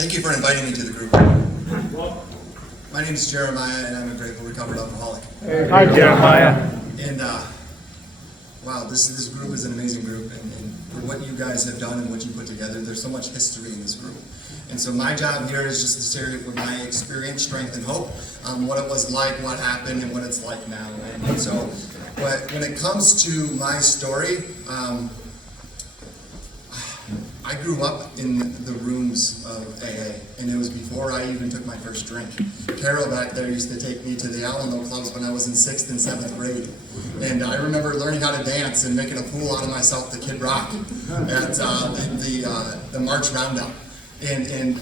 Thank you for inviting me to the group. My name is Jeremiah, and I'm a grateful recovered alcoholic. Hi, Jeremiah. And wow, this group is an amazing group, and for what you guys have done and what you put together, there's so much history in this group. And so my job here is just to share with my experience, strength, and hope, what it was like, what happened, and what it's like now. And so when it comes to my story, I grew up in the rooms of AA, and it was before I even took my first drink. Carol back there used to take me to the Alamo clubs when I was in 6th and 7th grade. And I remember learning how to dance and making a fool out of myself to Kid Rock at the March Roundup. And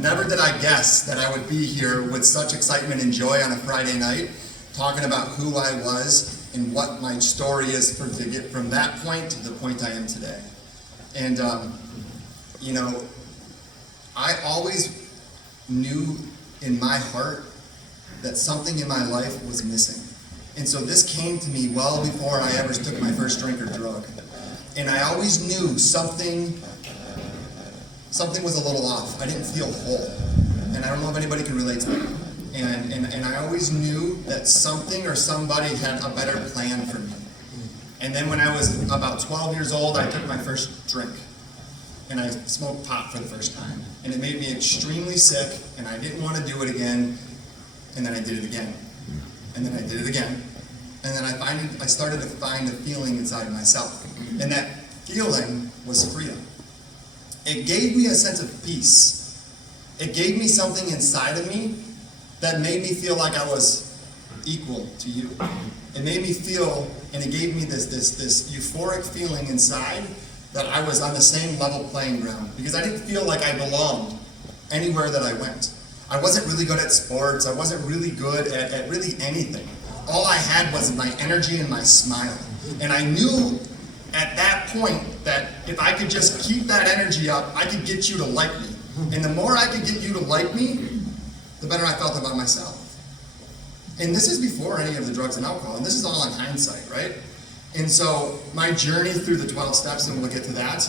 never did I guess that I would be here with such excitement and joy on a Friday night, talking about who I was and what my story is to get from that point to the point I am today. And you know, I always knew in my heart that something in my life was missing. And so this came to me well before I ever took my first drink or drug. And I always knew something was a little off. I didn't feel whole. And I don't know if anybody can relate to that. And I always knew that something or somebody had a better plan for me. And then when I was about 12 years old, I took my first drink. And I smoked pot for the first time. And it made me extremely sick, and I didn't want to do it again. And then I did it again. And then I did it again. And then I started to find a feeling inside myself. And that feeling was freedom. It gave me a sense of peace. It gave me something inside of me that made me feel like I was equal to you. It made me feel, and it gave me this euphoric feeling inside that I was on the same level playing ground, because I didn't feel like I belonged anywhere that I went. I wasn't really good at sports. I wasn't really good at really anything. All I had was my energy and my smile. And I knew at that point that if I could just keep that energy up, I could get you to like me. And the more I could get you to like me, the better I felt about myself. And this is before any of the drugs and alcohol, and this is all in hindsight, right? And so my journey through the 12 steps, and we'll get to that,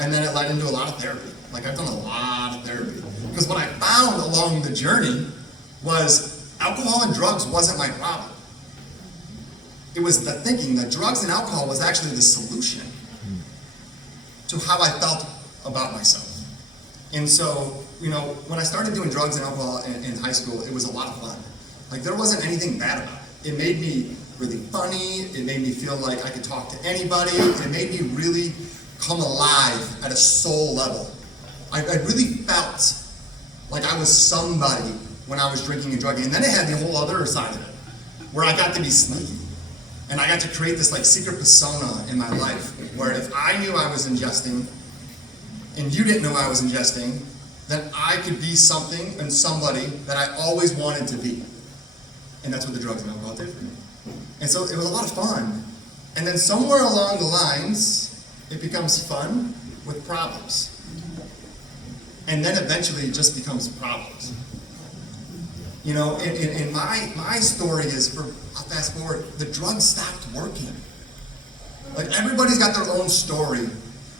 and then it led into a lot of therapy. Like, I've done a lot of therapy. Because what I found along the journey was alcohol and drugs wasn't my problem. It was the thinking that drugs and alcohol was actually the solution to how I felt about myself. And so, you know, when I started doing drugs and alcohol in high school, it was a lot of fun. Like, there wasn't anything bad about it. It made me really funny. It made me feel like I could talk to anybody. It made me really come alive at a soul level. I really felt like I was somebody when I was drinking and drugging. And then it had the whole other side of it, where I got to be sneaky. And I got to create this like secret persona in my life, where if I knew I was ingesting, and you didn't know I was ingesting, then I could be something and somebody that I always wanted to be. And that's what the drugs and alcohol did for me. And so it was a lot of fun. And then somewhere along the lines, it becomes fun with problems. And then eventually it just becomes problems. You know, and my story is, for fast forward, the drugs stopped working. Like, everybody's got their own story,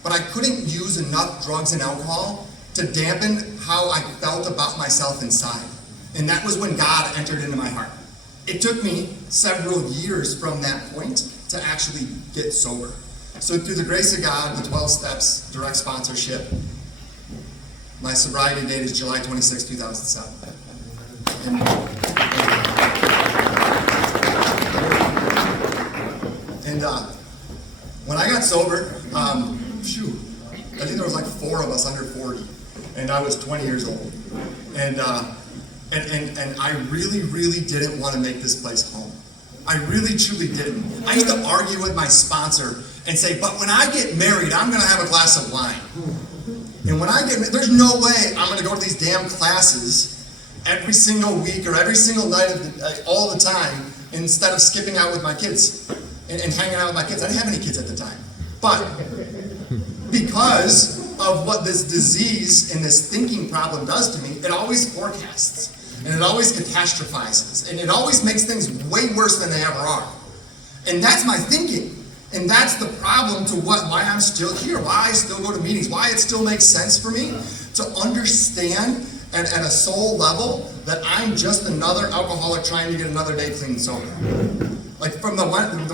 but I couldn't use enough drugs and alcohol to dampen how I felt about myself inside. And that was when God entered into my heart. It took me several years from that point to actually get sober. So through the grace of God, the 12 Steps direct sponsorship, my sobriety date is July 26, 2007. And when I got sober, I think there was like 4 of us under 40, and I was 20 years old. And I really, really didn't want to make this place home. I really, truly didn't. I used to argue with my sponsor and say, but when I get married, I'm going to have a glass of wine. And when I get married, there's no way I'm going to go to these damn classes every single week or every single night of all the time, instead of skipping out with my kids and hanging out with my kids. I didn't have any kids at the time. But because of what this disease and this thinking problem does to me, it always forecasts. And it always catastrophizes. And it always makes things way worse than they ever are. And that's my thinking. And that's the problem to why I'm still here, why I still go to meetings, why it still makes sense for me to understand at a soul level that I'm just another alcoholic trying to get another day clean and sober. Like from the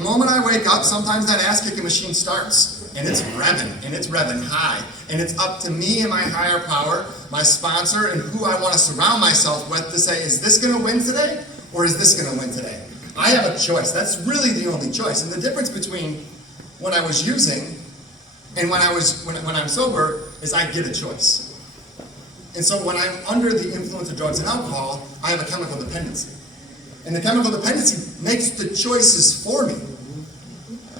moment I wake up, sometimes that ass-kicking machine starts, and it's revving high. And it's up to me and my higher power, my sponsor, and who I want to surround myself with to say, is this going to win today, or is this going to win today? I have a choice. That's really the only choice. And the difference between when I was using and when I'm sober is I get a choice. And so when I'm under the influence of drugs and alcohol, I have a chemical dependency. And the chemical dependency makes the choices for me.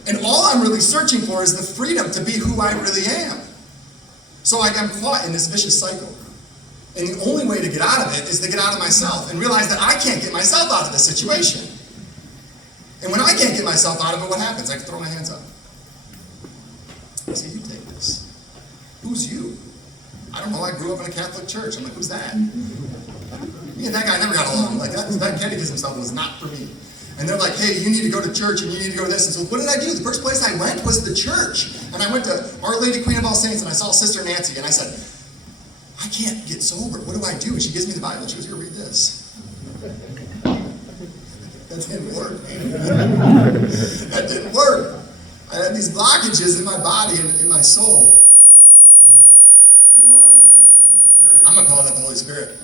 And all I'm really searching for is the freedom to be who I really am. So I'm caught in this vicious cycle. And the only way to get out of it is to get out of myself and realize that I can't get myself out of the situation. And when I can't get myself out of it, what happens? I throw my hands up. I say, you take this. Who's you? I don't know, I grew up in a Catholic church. I'm like, who's that? Me and that guy never got along. Like, that catechism stuff was not for me. And they're like, hey, you need to go to church and you need to go to this. And so what did I do? The first place I went was the church. And I went to Our Lady Queen of All Saints and I saw Sister Nancy and I said, I can't get sober. What do I do? And she gives me the Bible. She goes, here, read this. That didn't work. That didn't work. I had these blockages in my body and in my soul. I'm going to call that the Holy Spirit.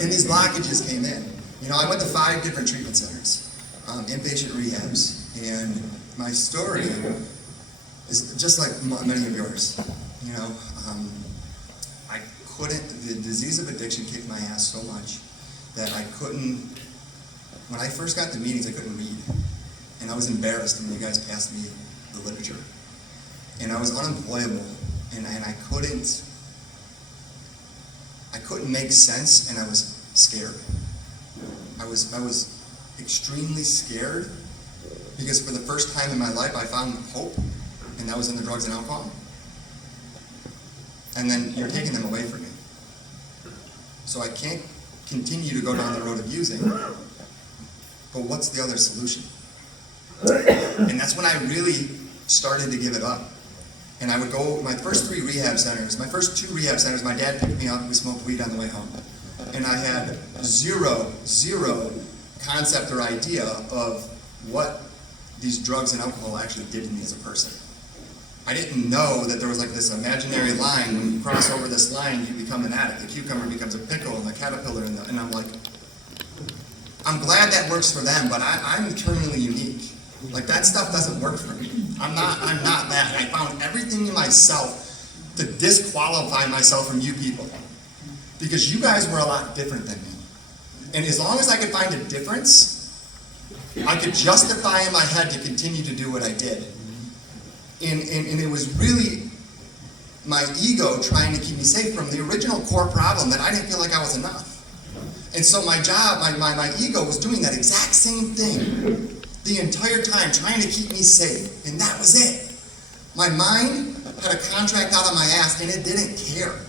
And these blockages came in. You know, I went to 5 different treatment centers, inpatient rehabs, and my story is just like many of yours. You know, the disease of addiction kicked my ass so much that I couldn't, when I first got to meetings, I couldn't read. And I was embarrassed when you guys passed me the literature. And I was unemployable, and I couldn't make sense, and I was scared. I was extremely scared because for the first time in my life I found hope, and that was in the drugs and alcohol. And then you're taking them away from me. So I can't continue to go down the road of using, but what's the other solution? And that's when I really started to give it up. And I would go, my first 2 rehab centers, my dad picked me up, we smoked weed on the way home. And I had zero concept or idea of what these drugs and alcohol actually did to me as a person. I didn't know that there was like this imaginary line, when you cross over this line, you become an addict. The cucumber becomes a pickle, and the caterpillar, and I'm like, I'm glad that works for them, but I'm terminally unique. Like, that stuff doesn't work for me. I'm not that. I found everything in myself to disqualify myself from you people. Because you guys were a lot different than me. And as long as I could find a difference, I could justify in my head to continue to do what I did. And it was really my ego trying to keep me safe from the original core problem that I didn't feel like I was enough. And so my job, my ego was doing that exact same thing the entire time, trying to keep me safe. And that was it. My mind had a contract out on my ass, and it didn't care.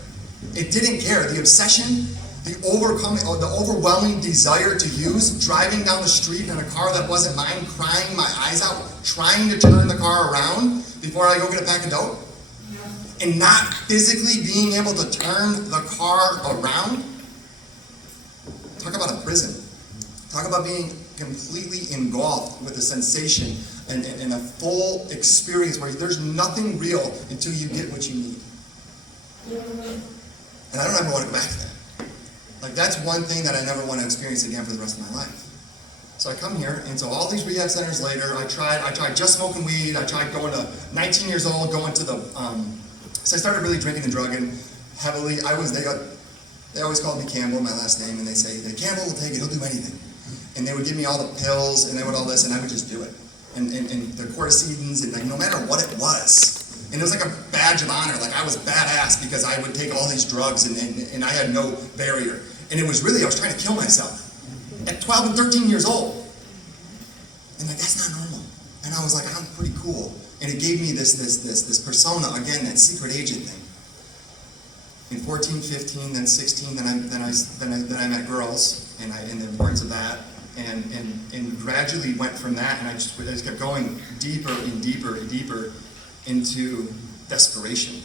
It didn't care. The obsession, the overwhelming desire to use, driving down the street in a car that wasn't mine, crying my eyes out, trying to turn the car around before I go get a pack of dope, and not physically being able to turn the car around. Talk about a prison. Talk about being completely engulfed with a sensation and a full experience where there's nothing real until you get what you need. And I don't ever want to go back to that. Like, that's one thing that I never want to experience again for the rest of my life. So I come here, and so all these rehab centers later, I tried just smoking weed. I tried going to 19 years old, going to the, so I started really drinking and drugging heavily. They always called me Campbell, my last name, and they say, Campbell will take it, he'll do anything. And they would give me all the pills, and they would all this, and I would just do it. And the corticosteroids, and like, no matter what it was. And it was like a badge of honor, like I was badass because I would take all these drugs and I had no barrier. And it was really, I was trying to kill myself at 12 and 13 years old. And like, that's not normal. And I was like, I'm pretty cool. And it gave me this persona, again, that secret agent thing. In 14, 15, then 16, then I met girls, and the importance of that. and gradually went from that, and I just kept going deeper and deeper and deeper into desperation.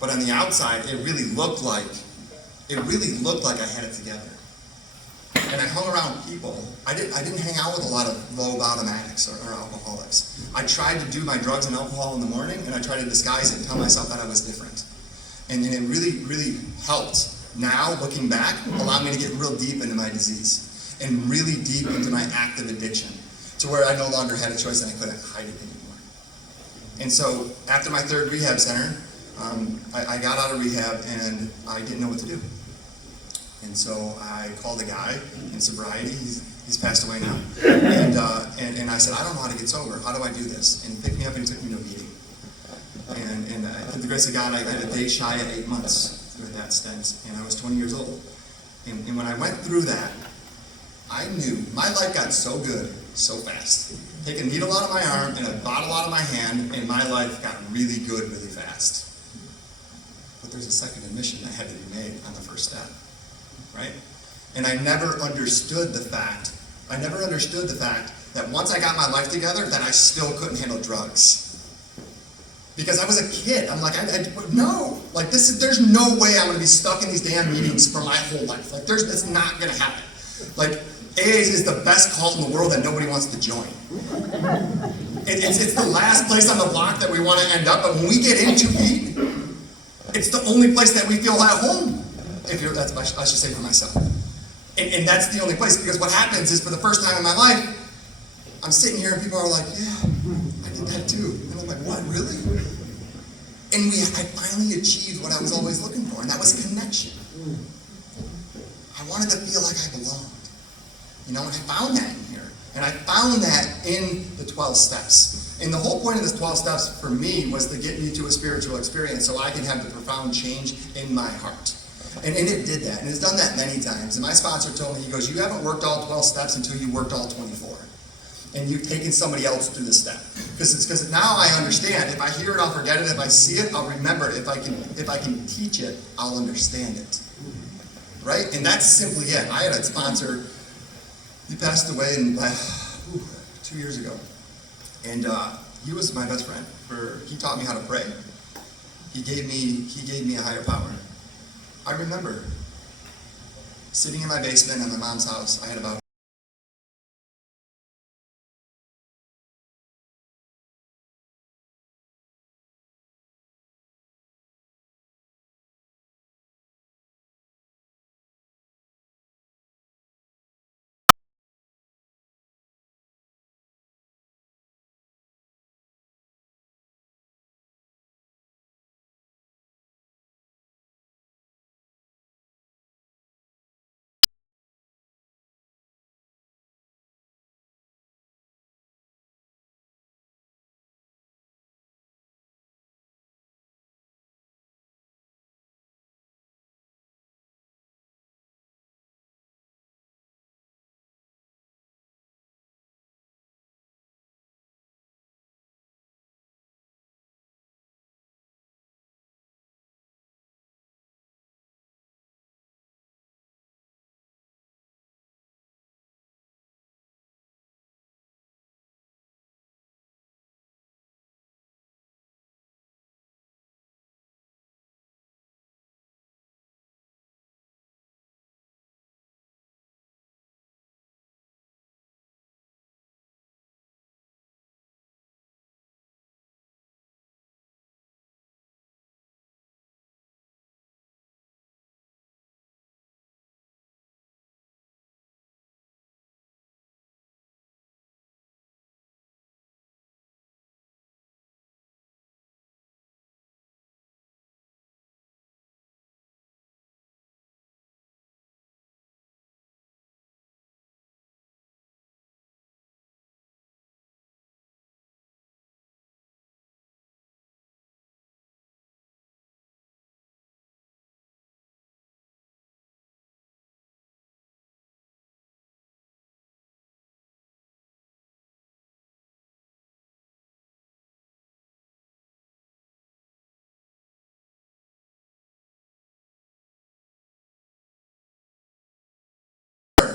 But on the outside, it really looked like I had it together. And I hung around people. I didn't hang out with a lot of low bottom addicts or alcoholics. I tried to do my drugs and alcohol in the morning, and I tried to disguise it and tell myself that I was different. And it really, really helped. Now, looking back, allowed me to get real deep into my disease and really deep into my active addiction, to where I no longer had a choice and I couldn't hide it anymore. And so, after my third rehab center, I got out of rehab and I didn't know what to do. And so I called a guy in sobriety. He's passed away now. And I said, I don't know how to get sober. How do I do this? And he picked me up and he took me to a meeting. And through the grace of God, I got a day shy of 8 months through that stint. And I was 20 years old. And when I went through that, I knew my life got so good so fast. Take a needle out of my arm and a bottle out of my hand, and my life got really good really fast. But there's a second admission that had to be made on the first step. Right? And I never understood the fact that once I got my life together, that I still couldn't handle drugs. Because I was a kid. I'm like, no. Like, there's no way I'm going to be stuck in these damn meetings for my whole life. Like, it's not going to happen. Like, AA is the best cult in the world that nobody wants to join. It's the last place on the block that we want to end up, but when we get into it, it's the only place that we feel at home. I should say for myself. And that's the only place, because what happens is, for the first time in my life, I'm sitting here and people are like, yeah, I did that too. And I'm like, what, really? And I finally achieved what I was always looking for, and that was connection. I wanted to feel like I belonged. And I found that in here. And I found that in the 12 steps. And the whole point of this 12 steps for me was to get me to a spiritual experience so I can have the profound change in my heart. And it did that, and it's done that many times. And my sponsor told me, he goes, you haven't worked all 12 steps until you worked all 24. And you've taken somebody else through the step. Because now I understand. If I hear it, I'll forget it. If I see it, I'll remember it. If I can teach it, I'll understand it. Right? And that's simply it. I had a sponsor, he passed away 2 years ago. And he was my best friend. He taught me how to pray. He gave me a higher power. I remember sitting in my basement at my mom's house. I had about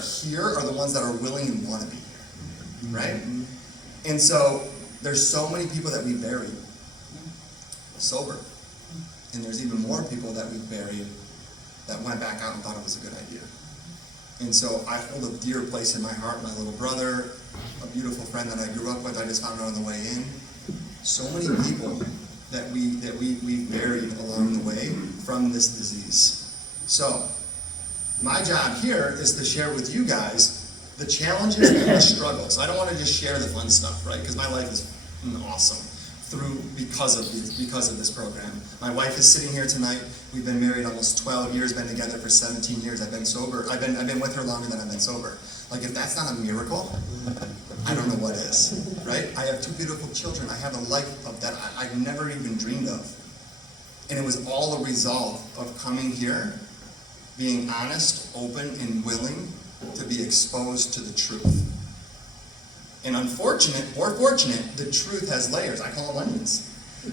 here are the ones that are willing and want to be here, right? And so there's so many people that we buried sober. And there's even more people that we buried that went back out and thought it was a good idea. And so I hold a dear place in my heart. My little brother, a beautiful friend that I grew up with, I just found out on the way in. So many people that we buried along the way from this disease. So my job here is to share with you guys the challenges and the struggles. I don't want to just share the fun stuff, right? Because my life is awesome because of this program. My wife is sitting here tonight. We've been married almost 12 years, been together for 17 years. I've been sober. I've been with her longer than I've been sober. Like, if that's not a miracle, I don't know what is, right? I have 2 beautiful children. I have a life of that I've never even dreamed of. And it was all a result of coming here, being honest, open, and willing to be exposed to the truth. And unfortunate or fortunate, the truth has layers. I call them onions.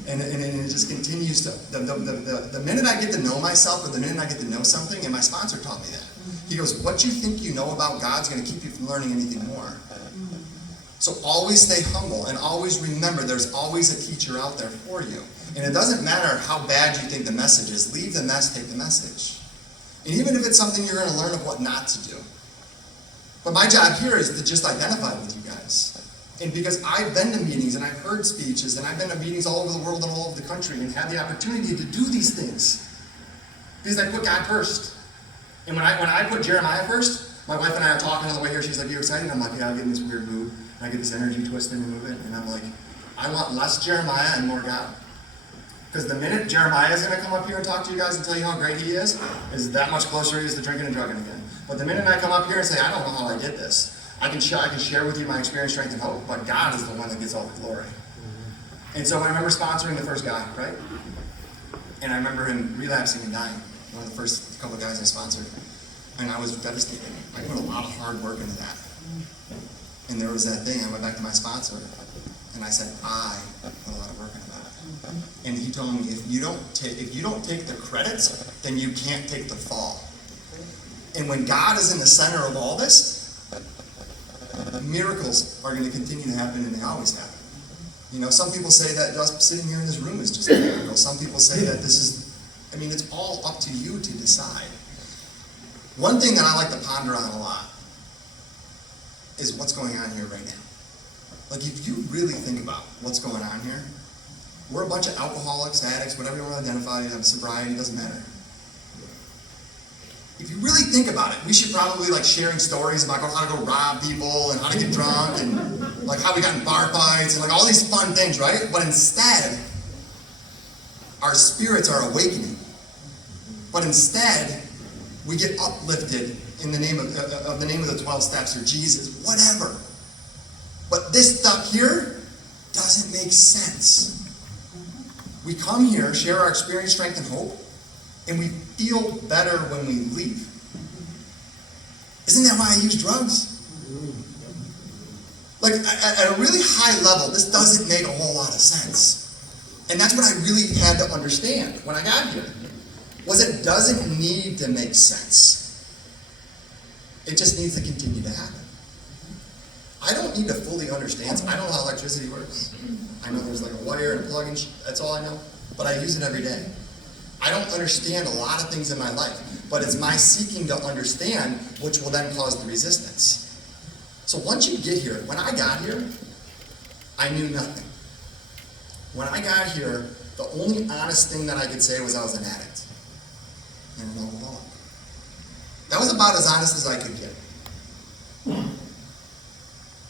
And it just continues to, the minute I get to know myself, or the minute I get to know something, and my sponsor taught me that. He goes, what you think you know about God's going to keep you from learning anything more. So always stay humble, and always remember there's always a teacher out there for you. And it doesn't matter how bad you think the message is, leave the mess, take the message. And even if it's something you're going to learn of what not to do. But my job here is to just identify with you guys. And because I've been to meetings and I've heard speeches and I've been to meetings all over the world and all over the country and had the opportunity to do these things. Because I put God first. And when I put Jeremiah first, my wife and I are talking on the way here, she's like, you excited? I'm like, yeah, I get in this weird mood. And I get this energy twisting and moving. And I'm like, I want less Jeremiah and more God. Because the minute Jeremiah is going to come up here and talk to you guys and tell you how great he is that much closer he is to drinking and drugging again. But the minute I come up here and say, I don't know how I did this, I can share with you my experience, strength, and hope, but God is the one that gets all the glory. And so I remember sponsoring the first guy, right? And I remember him relapsing and dying, one of the first couple of guys I sponsored. And I was devastated. I put a lot of hard work into that. And there was that thing, I went back to my sponsor, and I said, I put a lot of work into that. And he told me, if you don't take the credits, then you can't take the fall. And when God is in the center of all this, miracles are going to continue to happen, and they always happen. You know, some people say that us sitting here in this room is just a miracle. Some people say that this is, it's all up to you to decide. One thing that I like to ponder on a lot is what's going on here right now. Like, if you really think about what's going on here, we're a bunch of alcoholics, addicts, whatever you want to identify, sobriety, doesn't matter. If you really think about it, we should probably like sharing stories about how to go rob people and how to get drunk and like how we got in bar fights and like all these fun things, right? But instead, our spirits are awakening. But instead, we get uplifted in the name of the 12 steps or Jesus, whatever. But this stuff here doesn't make sense. We come here, share our experience, strength, and hope, and we feel better when we leave. Isn't that why I use drugs? Like, at a really high level, this doesn't make a whole lot of sense. And that's what I really had to understand when I got here, was it doesn't need to make sense. It just needs to continue to happen. I don't need to fully understand. I don't know how electricity works. I know there's like a wire and a plug and that's all I know. But I use it every day. I don't understand a lot of things in my life, but it's my seeking to understand which will then cause the resistance. So once you get here, when I got here, I knew nothing. When I got here, the only honest thing that I could say was I was an addict and an alcoholic. That was about as honest as I could get.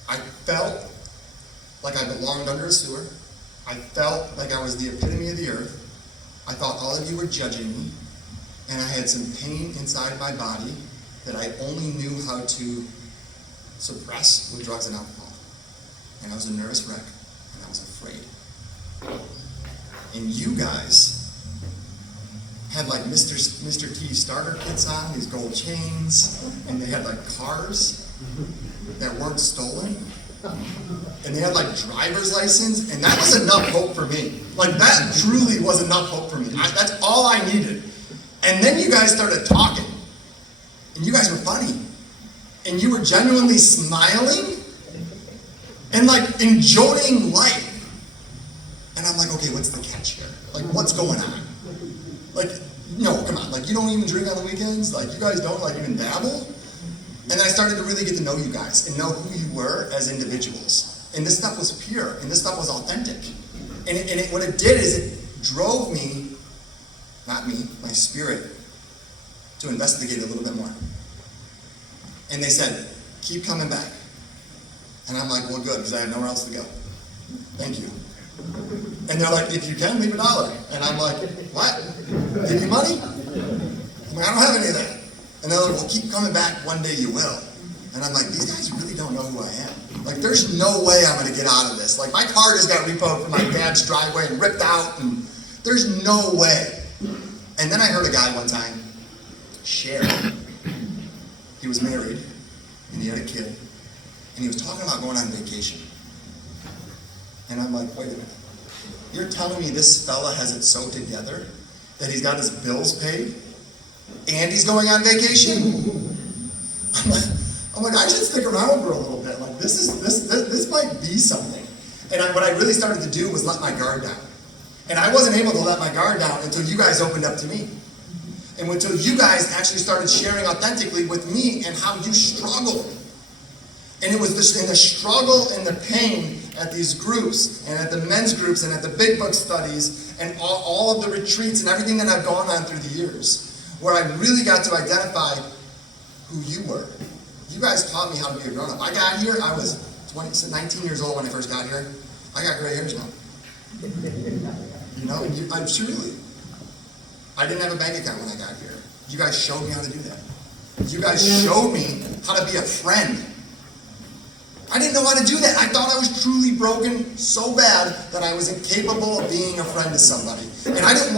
I felt like I belonged under a sewer. I felt like I was the epitome of the earth. I thought all of you were judging me, and I had some pain inside my body that I only knew how to suppress with drugs and alcohol. And I was a nervous wreck, and I was afraid. And you guys had like Mr. T starter kits on, these gold chains, and they had like cars that weren't stolen. And they had like driver's license, and that was enough hope for me. Like that truly was enough hope for me. That's all I needed. And then you guys started talking, and you guys were funny. and you were genuinely smiling and like enjoying life. And I'm like, okay, what's the catch here? Like, what's going on? Like, no, come on, like you don't even drink on the weekends? Like you guys don't like even dabble? And then I started to really get to know you guys and know who you were as individuals. And this stuff was pure, and this stuff was authentic. And what it did is it drove me, not me, my spirit, to investigate a little bit more. And they said, keep coming back. And I'm like, well, good, because I have nowhere else to go. Thank you. And they're like, if you can, leave $1. And I'm like, what? Give you money? I'm like, I don't have any of that. And they're like, well, keep coming back, one day you will. And I'm like, these guys really don't know who I am. Like, there's no way I'm gonna get out of this. Like, my car just got repoed from my dad's driveway and ripped out, and there's no way. And then I heard a guy one time share. He was married, and he had a kid, and he was talking about going on vacation. And I'm like, wait a minute. You're telling me this fella has it so together that he's got his bills paid and he's going on vacation? I'm like, I should stick around for a little bit. Like, this might be something. And what I really started to do was let my guard down. And I wasn't able to let my guard down until you guys opened up to me. And until you guys actually started sharing authentically with me and how you struggled. And it was in the struggle and the pain at these groups, and at the men's groups, and at the big book studies, and all of the retreats, and everything that I've gone on through the years, where I really got to identify who you were. You guys taught me how to be a grown-up. I got here, I was 19 years old when I first got here. I got gray hairs now. You know, and I'm truly. I didn't have a bank account when I got here. You guys showed me how to do that. You guys showed me how to be a friend. I didn't know how to do that. I thought I was truly broken so bad that I was incapable of being a friend to somebody. And I didn't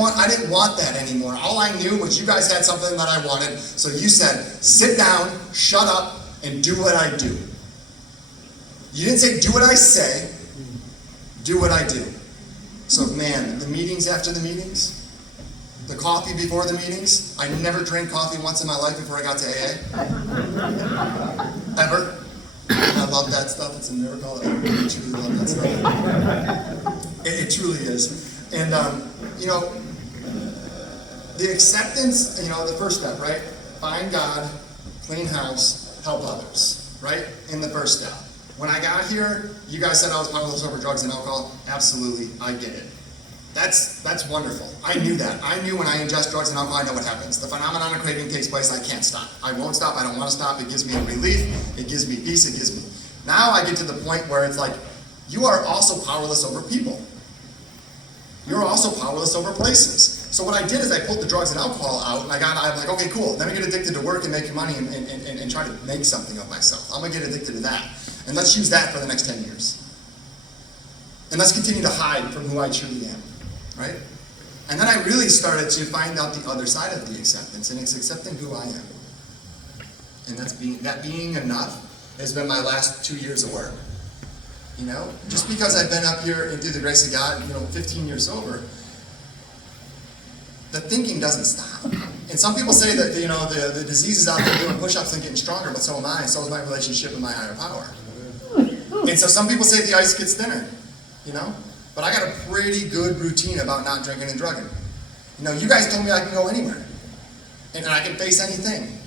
want that anymore. All I knew was you guys had something that I wanted. So you said, sit down, shut up, and do what I do. You didn't say do what I say, do what I do. So man, the meetings after the meetings, the coffee before the meetings, I never drank coffee once in my life before I got to AA. Ever. I love that stuff. It's a miracle. I really truly love that stuff. It truly is. And, you know, the acceptance, you know, the first step, right? Find God, clean house, help others, right? In the first step. When I got here, you guys said I was powerless over drugs and alcohol. Absolutely, I get it. That's wonderful. I knew that. I knew when I ingest drugs and alcohol, I know what happens. The phenomenon of craving takes place. I can't stop. I won't stop. I don't want to stop. It gives me relief. It gives me peace. It gives me. Now I get to the point where it's like, you are also powerless over people. You're also powerless over places. So what I did is I pulled the drugs and alcohol out, and I'm like, okay, cool. Let me get addicted to work and make money and try to make something of myself. I'm going to get addicted to that. And let's use that for the next 10 years. And let's continue to hide from who I truly am. Right? And then I really started to find out the other side of the acceptance, and it's accepting who I am. And that being enough has been my last 2 years of work. You know? Just because I've been up here and through the grace of God, 15 years sober, the thinking doesn't stop. And some people say that, the disease is out there doing push-ups and getting stronger, but so am I, and so is my relationship with my higher power. And so some people say the ice gets thinner, But I got a pretty good routine about not drinking and drugging. You guys told me I can go anywhere. And I can face anything.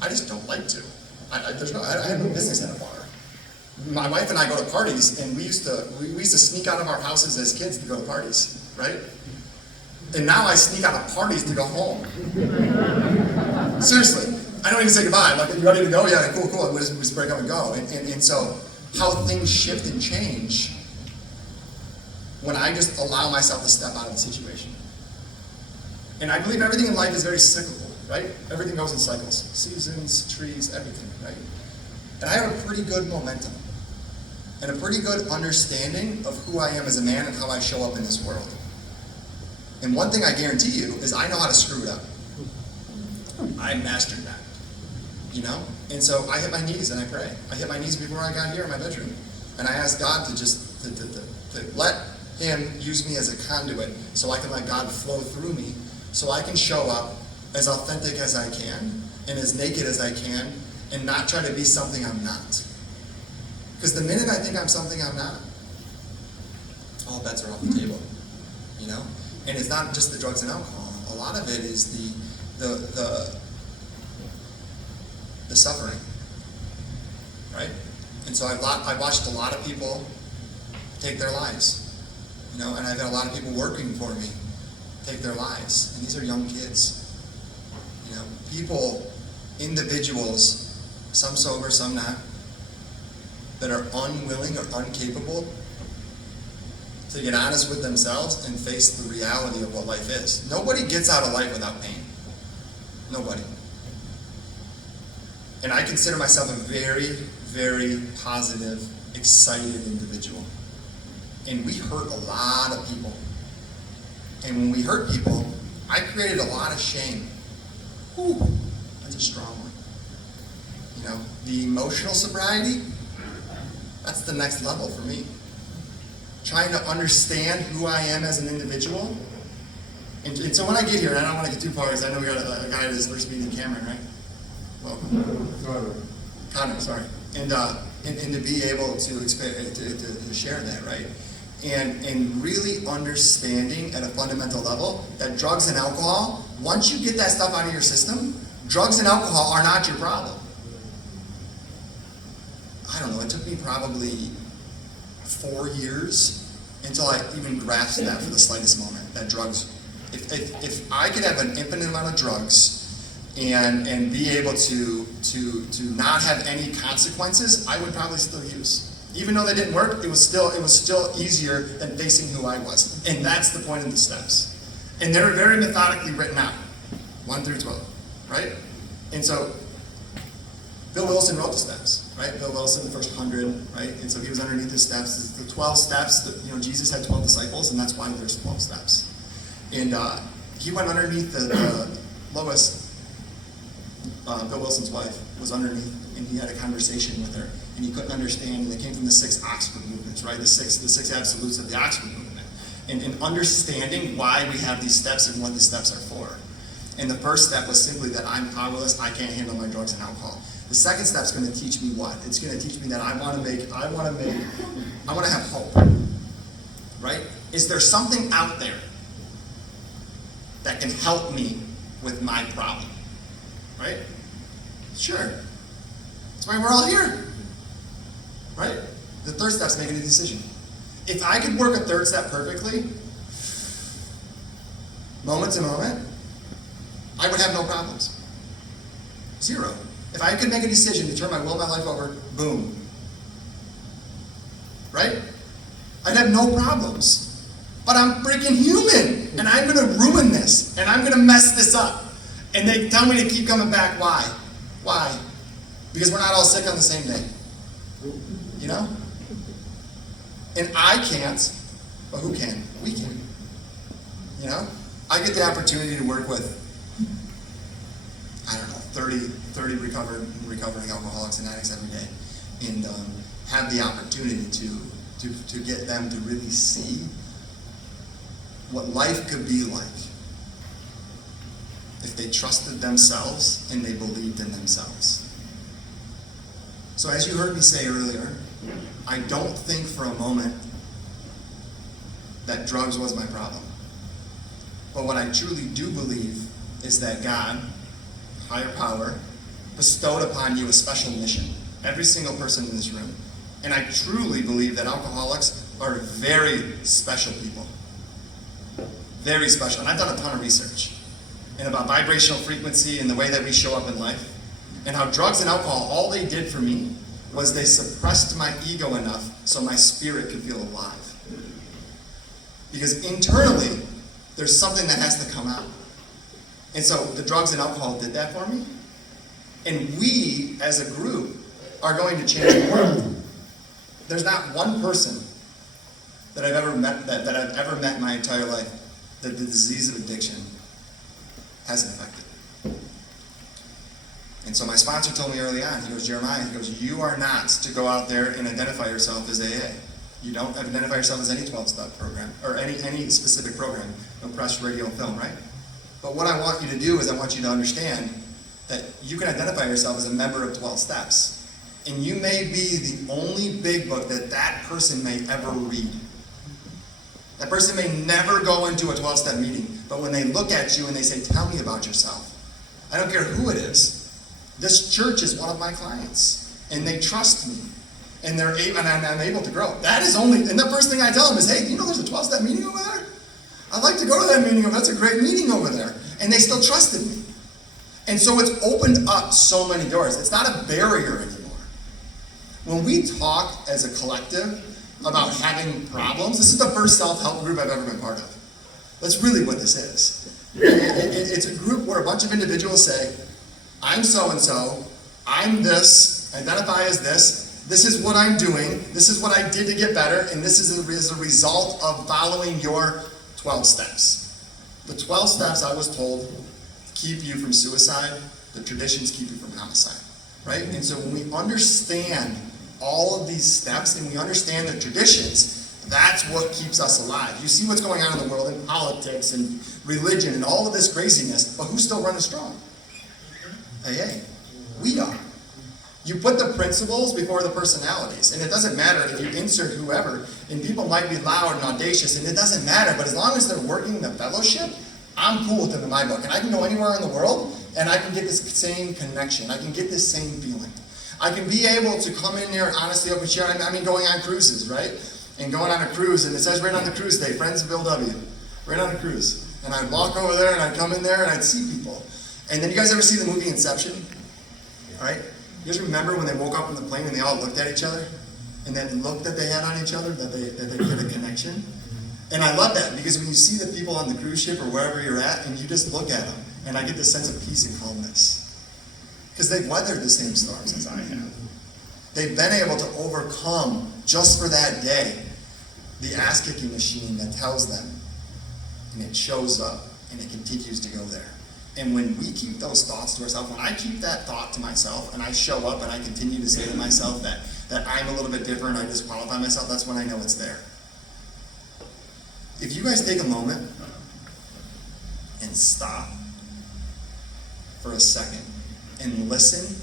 I just don't like to. I have no business at a bar. My wife and I go to parties, and we used to sneak out of our houses as kids to go to parties, right? And now I sneak out of parties to go home. Seriously. I don't even say goodbye. I'm like, are you ready to go? Yeah, cool. We just break up and go. And so how things shift and change when I just allow myself to step out of the situation. And I believe everything in life is very cyclical, right? Everything goes in cycles. Seasons, trees, everything, right? And I have a pretty good momentum and a pretty good understanding of who I am as a man and how I show up in this world. And one thing I guarantee you is I know how to screw it up. I mastered that, And so I hit my knees and I pray. I hit my knees before I got here in my bedroom. And I asked God to just to let Him use me as a conduit so I can let God flow through me, so I can show up as authentic as I can and as naked as I can and not try to be something I'm not. Because the minute I think I'm something I'm not, all bets are off the table, you know? And it's not just the drugs and alcohol. A lot of it is the suffering, right? And so I've watched a lot of people take their lives, you know, and I've had a lot of people working for me take their lives. And these are young kids, you know, people, individuals, some sober, some not, that are unwilling or incapable to get honest with themselves and face the reality of what life is. Nobody gets out of life without pain. Nobody. And I consider myself a very, very positive, excited individual. And we hurt a lot of people. And when we hurt people, I created a lot of shame. Whew, that's a strong one. You know, the emotional sobriety, that's the next level for me. Trying to understand who I am as an individual. And so when I get here, and I don't want to get too far because I know we got a guy that's first meeting Cameron, right? Welcome. Connor, sorry. And to be able to share that, right? And really understanding at a fundamental level that drugs and alcohol, once you get that stuff out of your system, drugs and alcohol are not your problem. I don't know, it took me probably 4 years until I even grasped that for the slightest moment, that drugs, if I could have an infinite amount of drugs and be able to not have any consequences, I would probably still use. Even though they didn't work, it was still easier than facing who I was. And that's the point of the steps. And they're very methodically written out, 1 through 12, right? And so Bill Wilson wrote the steps, right? Bill Wilson, the first 100, right? And so he was underneath the steps. The 12 steps, Jesus had 12 disciples, and that's why there's 12 steps. And he went underneath the Lois, Bill Wilson's wife, was underneath, and he had a conversation with her, and he couldn't understand, and they came from the 6 Oxford movements, right? The six absolutes of the Oxford movement. And understanding why we have these steps and what the steps are for. And the first step was simply that I'm powerless, I can't handle my drugs and alcohol. The second step is going to teach me what? It's going to teach me that I want to have hope, right? Is there something out there that can help me with my problem, right? Sure. That's why we're all here, right? The third step is making a decision. If I could work a third step perfectly, moment to moment, I would have no problems. Zero. If I could make a decision to turn my will, my life over, boom. Right? I'd have no problems. But I'm freaking human, and I'm going to ruin this, and I'm going to mess this up. And they tell me to keep coming back. Why? Why? Because we're not all sick on the same day. You know? And I can't, but who can? We can. You know? I get the opportunity to work with, I don't know, 30 recovering alcoholics and addicts every day, and have the opportunity to get them to really see what life could be like if they trusted themselves and they believed in themselves. So as you heard me say earlier, I don't think for a moment that drugs was my problem. But what I truly do believe is that God, higher power, bestowed upon you a special mission. Every single person in this room. And I truly believe that alcoholics are very special people. Very special. And I've done a ton of research. And about vibrational frequency and the way that we show up in life. And how drugs and alcohol, all they did for me was they suppressed my ego enough so my spirit could feel alive. Because internally, there's something that has to come out. And so the drugs and alcohol did that for me. And we, as a group, are going to change the world. There's not one person that I've ever met that I've ever met in my entire life that the disease of addiction hasn't affected. And so my sponsor told me early on, he goes, Jeremiah, he goes, you are not to go out there and identify yourself as AA. You don't identify yourself as any 12-step program, or any specific program, no press, radio, film, right? But what I want you to do is I want you to understand that you can identify yourself as a member of 12 Steps. And you may be the only big book that that person may ever read. That person may never go into a 12-step meeting, but when they look at you and they say, tell me about yourself, I don't care who it is. This church is one of my clients, and they trust me, and I'm able to grow. That is only, and the first thing I tell them is, hey, you know there's a 12-step meeting over there? I'd like to go to that meeting. That's a great meeting over there. And they still trusted me. And so it's opened up so many doors. It's not a barrier anymore. When we talk as a collective about having problems, this is the first self-help group I've ever been part of. That's really what this is. It's a group where a bunch of individuals say, I'm so-and-so, I'm this, identify as this is what I'm doing, this is what I did to get better, and this is a result of following your 12 steps. The 12 steps, I was told, keep you from suicide. The traditions keep you from homicide, right? And so when we understand all of these steps and we understand the traditions, that's what keeps us alive. You see what's going on in the world in politics and religion and all of this craziness, but who's still running strong? AA. We are. You put the principles before the personalities, and it doesn't matter if you insert whoever, and people might be loud and audacious, and it doesn't matter, but as long as they're working the fellowship, I'm cool with them in my book. And I can go anywhere in the world, and I can get this same connection. I can get this same feeling. I can be able to come in there, honestly, open share. I mean, going on cruises, right? And going on a cruise, and it says right on the cruise day, Friends of Bill W. Right on a cruise. And I'd walk over there, and I'd come in there, and I'd see people. And then you guys ever see the movie Inception? All right? You guys remember when they woke up in the plane and they all looked at each other? And that look that they had on each other, that they get a connection? And I love that, because when you see the people on the cruise ship or wherever you're at, and you just look at them, and I get this sense of peace and calmness. Because they've weathered the same storms as I have. They've been able to overcome, just for that day, the ass-kicking machine that tells them, and it shows up, and it continues to go there. And when we keep those thoughts to ourselves, when I keep that thought to myself, and I show up and I continue to say to myself that I'm a little bit different, I disqualify myself, that's when I know it's there. If you guys take a moment and stop for a second and listen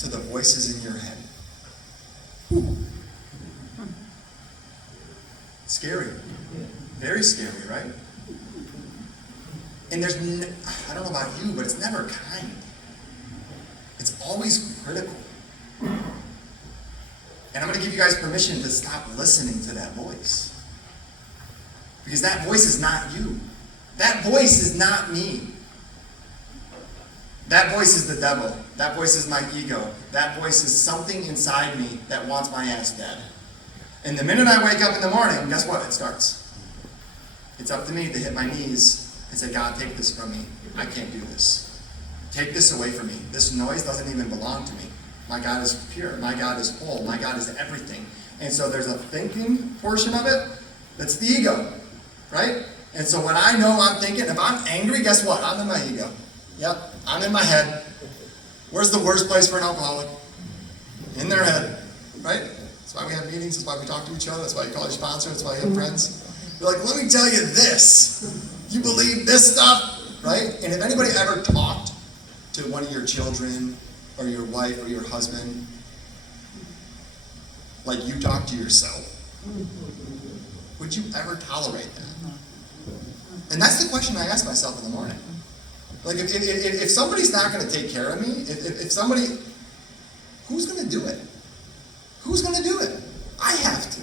to the voices in your head. Whew. Scary. Very scary, right? And there's, I don't know about you, but it's never kind. It's always critical. And I'm going to give you guys permission to stop listening to that voice. Because that voice is not you. That voice is not me. That voice is the devil. That voice is my ego. That voice is something inside me that wants my ass dead. And the minute I wake up in the morning, guess what? It starts. It's up to me to hit my knees and say, God, take this from me. I can't do this. Take this away from me. This noise doesn't even belong to me. My God is pure. My God is whole. My God is everything. And so there's a thinking portion of it that's the ego, right? And so when I know I'm thinking, if I'm angry, guess what? I'm in my ego. Yep, I'm in my head. Where's the worst place for an alcoholic? In their head, right? That's why we have meetings. That's why we talk to each other. That's why you call your sponsor. That's why you have friends. You're like, let me tell you this. You believe this stuff, right? And if anybody ever talked to one of your children or your wife or your husband like you talk to yourself, would you ever tolerate that? And that's the question I ask myself in the morning. Like, if somebody's not going to take care of me, if somebody, who's going to do it? Who's going to do it? I have to.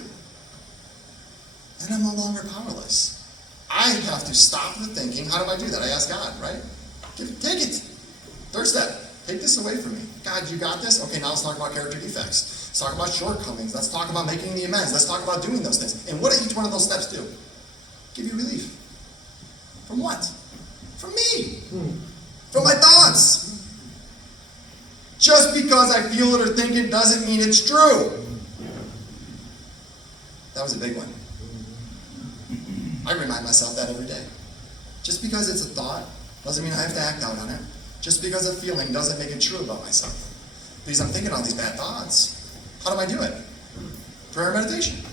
And I'm no longer powerless. I have to stop the thinking. How do I do that? I ask God, right? Take it. Third step. Take this away from me. God, you got this? Okay, now let's talk about character defects. Let's talk about shortcomings. Let's talk about making the amends. Let's talk about doing those things. And what do each one of those steps do? Give you relief. From what? From me. From my thoughts. Just because I feel it or think it doesn't mean it's true. That was a big one. I remind myself that every day. Just because it's a thought doesn't mean I have to act out on it. Just because a feeling doesn't make it true about myself. Because I'm thinking all these bad thoughts. How do I do it? Prayer and meditation.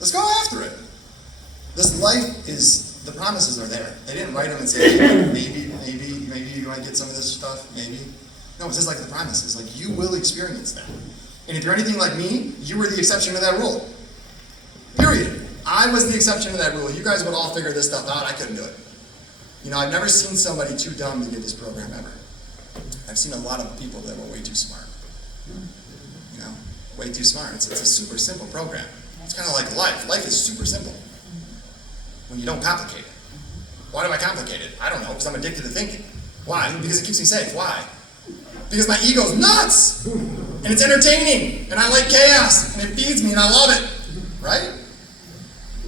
Let's go after it. This life is, the promises are there. They didn't write them and say, hey, maybe you might get some of this stuff, maybe. No, it's just like the promise. It's like you will experience that. And if you're anything like me, you were the exception to that rule. Period. I was the exception to that rule. You guys would all figure this stuff out. I couldn't do it. You know, I've never seen somebody too dumb to get this program ever. I've seen a lot of people that were way too smart. You know, way too smart. It's a super simple program. It's kind of like life. Life is super simple when you don't complicate it. Why do I complicate it? I don't know, because I'm addicted to thinking. Why? Because it keeps me safe. Why? Because my ego's nuts, and it's entertaining, and I like chaos, and it feeds me, and I love it, right?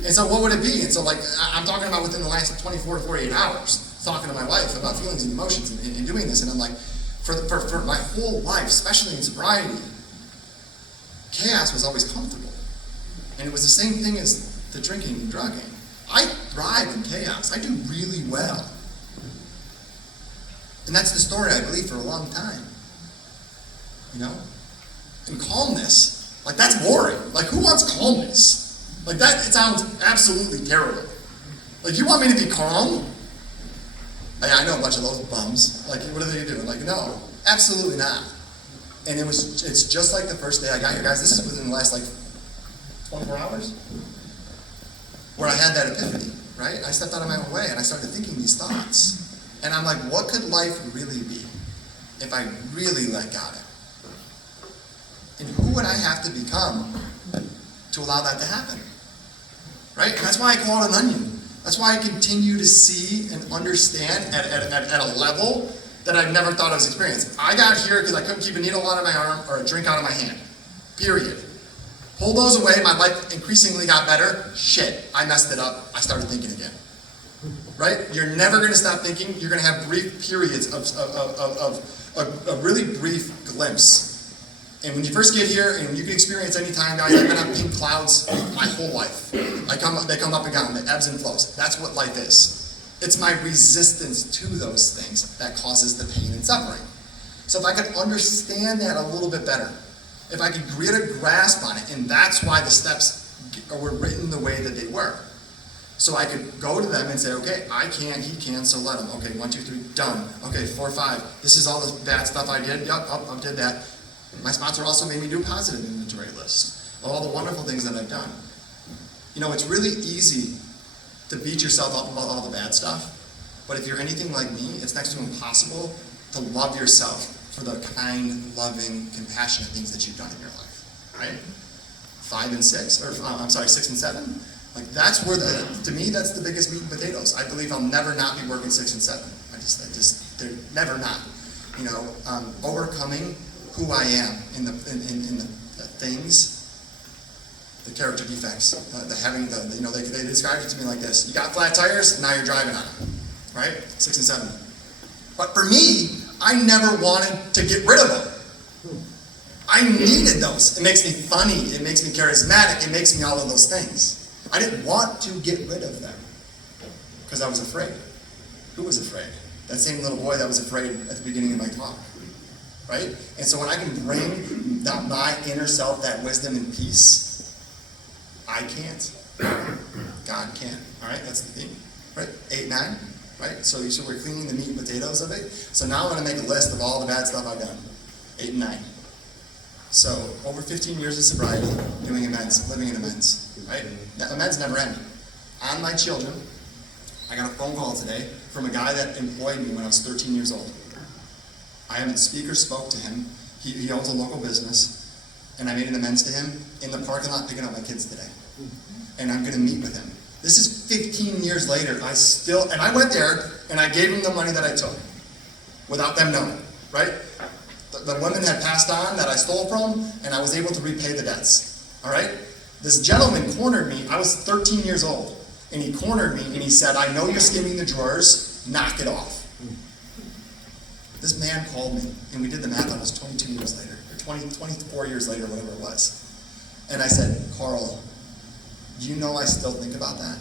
And so what would it be? And so like, I'm talking about within the last 24 to 48 hours, talking to my wife about feelings and emotions and doing this, and I'm like, for my whole life, especially in sobriety, chaos was always comfortable. And it was the same thing as the drinking and drugging. I thrive in chaos. I do really well. And that's the story I believe for a long time. You know? And calmness, like that's boring. Like who wants calmness? Like that, it sounds absolutely terrible. Like you want me to be calm? I know a bunch of those bums. Like what are they doing? Like no, absolutely not. And it's just like the first day I got here. Guys, this is within the last like 24 hours? Where I had that epiphany, right? I stepped out of my own way and I started thinking these thoughts. And I'm like, what could life really be if I really let God in? And who would I have to become to allow that to happen? Right? And that's why I call it an onion. That's why I continue to see and understand at a level that I've never thought I was experiencing. I got here because I couldn't keep a needle out of my arm or a drink out of my hand. Period. Pull those away, my life increasingly got better. Shit, I messed it up. I started thinking again. Right? You're never going to stop thinking. You're going to have brief periods of a really brief glimpse. And when you first get here, and you can experience any time, guys, I've been on pink clouds my whole life. They come up and down, the ebbs and flows. That's what life is. It's my resistance to those things that causes the pain and suffering. So if I could understand that a little bit better, if I could get a grasp on it, and that's why the steps were written the way that they were. So I could go to them and say, okay, I can, he can, so let him. Okay, 1, 2, 3, done. Okay, 4, 5, this is all the bad stuff I did. Yep, I did that. My sponsor also made me do a positive inventory list of all the wonderful things that I've done. You know, it's really easy to beat yourself up about all the bad stuff, but if you're anything like me, it's next to impossible to love yourself for the kind, loving, compassionate things that you've done in your life, right? 5 and 6, or 6 and 7. Like that's where to me, that's the biggest meat and potatoes. I believe I'll never not be working 6 and 7. They're never not. You know, overcoming who I am in the things, the character defects, they described it to me like this: you got flat tires, now you're driving on them, right? 6 and 7. But for me, I never wanted to get rid of them. I needed those. It makes me funny. It makes me charismatic. It makes me all of those things. I didn't want to get rid of them because I was afraid. Who was afraid? That same little boy that was afraid at the beginning of my talk, right? And so when I can bring my inner self that wisdom and peace, I can't. God can. All right, that's the theme, right? 8, 9, right? So we're cleaning the meat and potatoes of it. So now I'm going to make a list of all the bad stuff I've done. 8 and 9. So over 15 years of sobriety, doing amends, living in amends. Right? Amends never end. On my children, I got a phone call today from a guy that employed me when I was 13 years old. I haven't speaker spoke to him. He owns a local business, and I made an amends to him in the parking lot picking up my kids today. And I'm going to meet with him. This is 15 years later. And I went there and I gave him the money that I took without them knowing, right? The women had passed on that I stole from, and I was able to repay the debts, all right? This gentleman cornered me. I was 13 years old, and he cornered me, and he said, I know you're skimming the drawers, knock it off. This man called me, and we did the math on it 22 years later, or 24 years later, whatever it was. And I said, Carl, do you know I still think about that?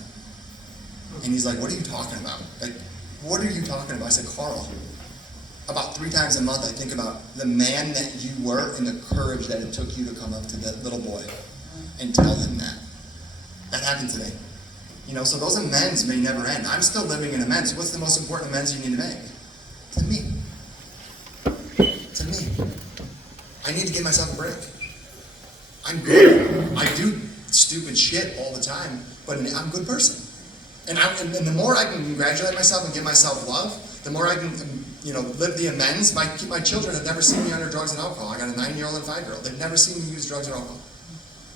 And he's like, what are you talking about? Like, what are you talking about? I said, Carl, about 3 times a month I think about the man that you were and the courage that it took you to come up to that little boy and tell him that. That happened today. You know, so those amends may never end. I'm still living in amends. What's the most important amends you need to make? To me. give myself a break. I'm good. I do stupid shit all the time, but I'm a good person. And the more I can congratulate myself and give myself love, the more I can, live the amends. My children have never seen me under drugs and alcohol. I got a 9-year-old and a 5-year-old. They've never seen me use drugs or alcohol.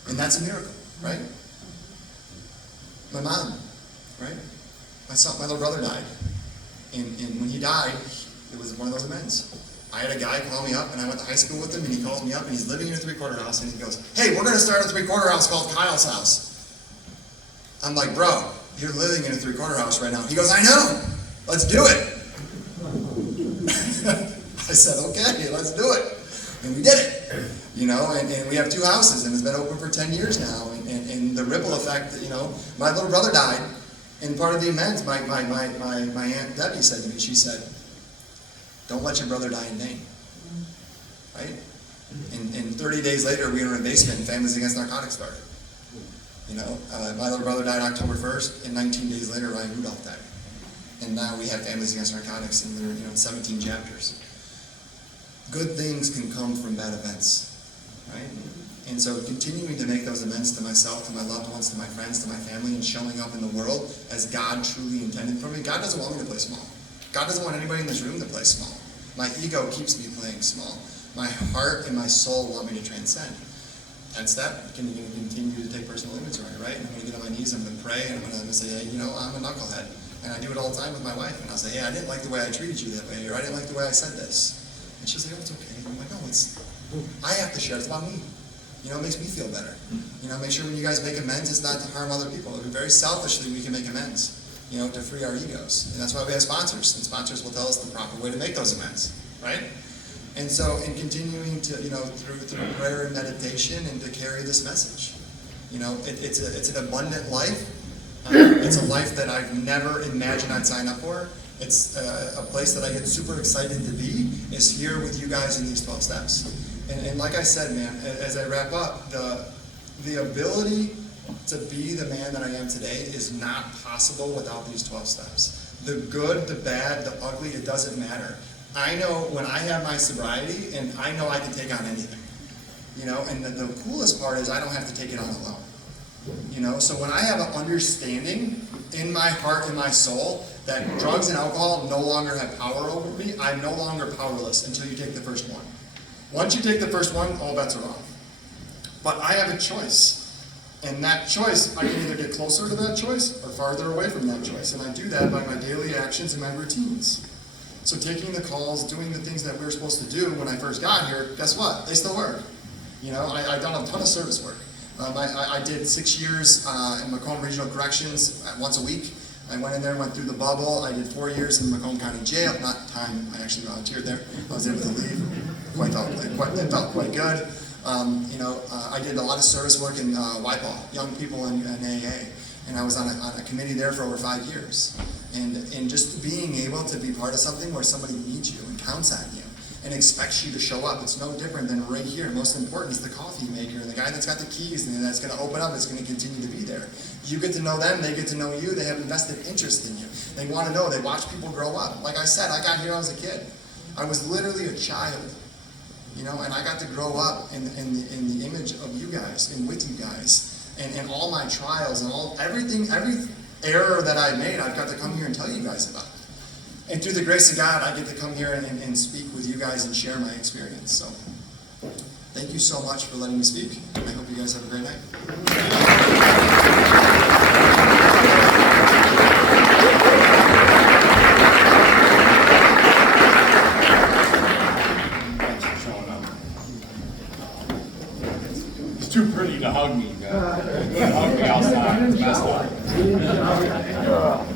And that's a miracle, right? My mom, right? My little brother died. And when he died, it was one of those amends. I had a guy call me up, and I went to high school with him, and he calls me up, and he's living in a 3-quarter house, and he goes, hey, we're going to start a 3-quarter house called Kyle's house. I'm like, bro, you're living in a 3-quarter house right now. He goes, I know. Let's do it. I said, okay, let's do it. And we did it. And we have 2 houses, and it's been open for 10 years now. And the ripple effect, my little brother died, and part of the amends, my Aunt Debbie said to me, she said, don't let your brother die in vain. Right? And 30 days later, we were in a basement, and Families Against Narcotics started. My little brother died October 1st, and 19 days later, Ryan Rudolph died. And now we have Families Against Narcotics, and they're 17 chapters. Good things can come from bad events, right? And so continuing to make those amends to myself, to my loved ones, to my friends, to my family, and showing up in the world as God truly intended for me. God doesn't want me to play small. God doesn't want anybody in this room to play small. My ego keeps me playing small. My heart and my soul want me to transcend. 10th step, can you continue to take personal inventory, right? And I'm going to get on my knees, I'm going to pray, and I'm going to say, hey, I'm a knucklehead. And I do it all the time with my wife. And I'll say, hey, I didn't like the way I treated you that way, or I didn't like the way I said this. And she'll say, oh, it's okay. And I'm like, no, I have to share. It's about me. It makes me feel better. Make sure when you guys make amends, it's not to harm other people. Very selfishly, we can make amends, to free our egos. And that's why we have sponsors. And sponsors will tell us the proper way to make those amends, right? And so, in continuing to, through prayer and meditation and to carry this message, it's an abundant life. It's a life that I've never imagined I'd sign up for. It's a place that I get super excited to be, is here with you guys in these 12 steps. And like I said, man, as I wrap up, the ability to be the man that I am today is not possible without these 12 steps. The good, the bad, the ugly, it doesn't matter. I know when I have my sobriety, and I know I can take on anything. And the coolest part is I don't have to take it on alone. So when I have an understanding in my heart and my soul that drugs and alcohol no longer have power over me, I'm no longer powerless until you take the first one. Once you take the first one, all bets are off. But I have a choice. And that choice, I can either get closer to that choice or farther away from that choice. And I do that by my daily actions and my routines. So taking the calls, doing the things that we were supposed to do when I first got here, guess what? They still work. I've done a ton of service work. I did 6 years in Macomb Regional Corrections once a week. I went in there, went through the bubble. I did 4 years in Macomb County Jail. Not time, I actually volunteered there. I was able to leave. It felt quite good. I did a lot of service work in YPAW, young people in AA. And I was on a committee there for over 5 years. And just being able to be part of something where somebody needs you and counts on you and expects you to show up. It's no different than right here. Most important is the coffee maker and the guy that's got the keys and that's going to open up. It's going to continue to be there. You get to know them. They get to know you. They have invested interest in you. They want to know. They watch people grow up. Like I said, I got here I was a kid. I was literally a child. And I got to grow up in the image of you guys and with you guys and all my trials and every error that I made, I've got to come here and tell you guys about. And through the grace of God, I get to come here and speak with you guys and share my experience. So thank you so much for letting me speak. I hope you guys have a great night. It's too pretty to hug me, man. Hug me outside. It's messed up.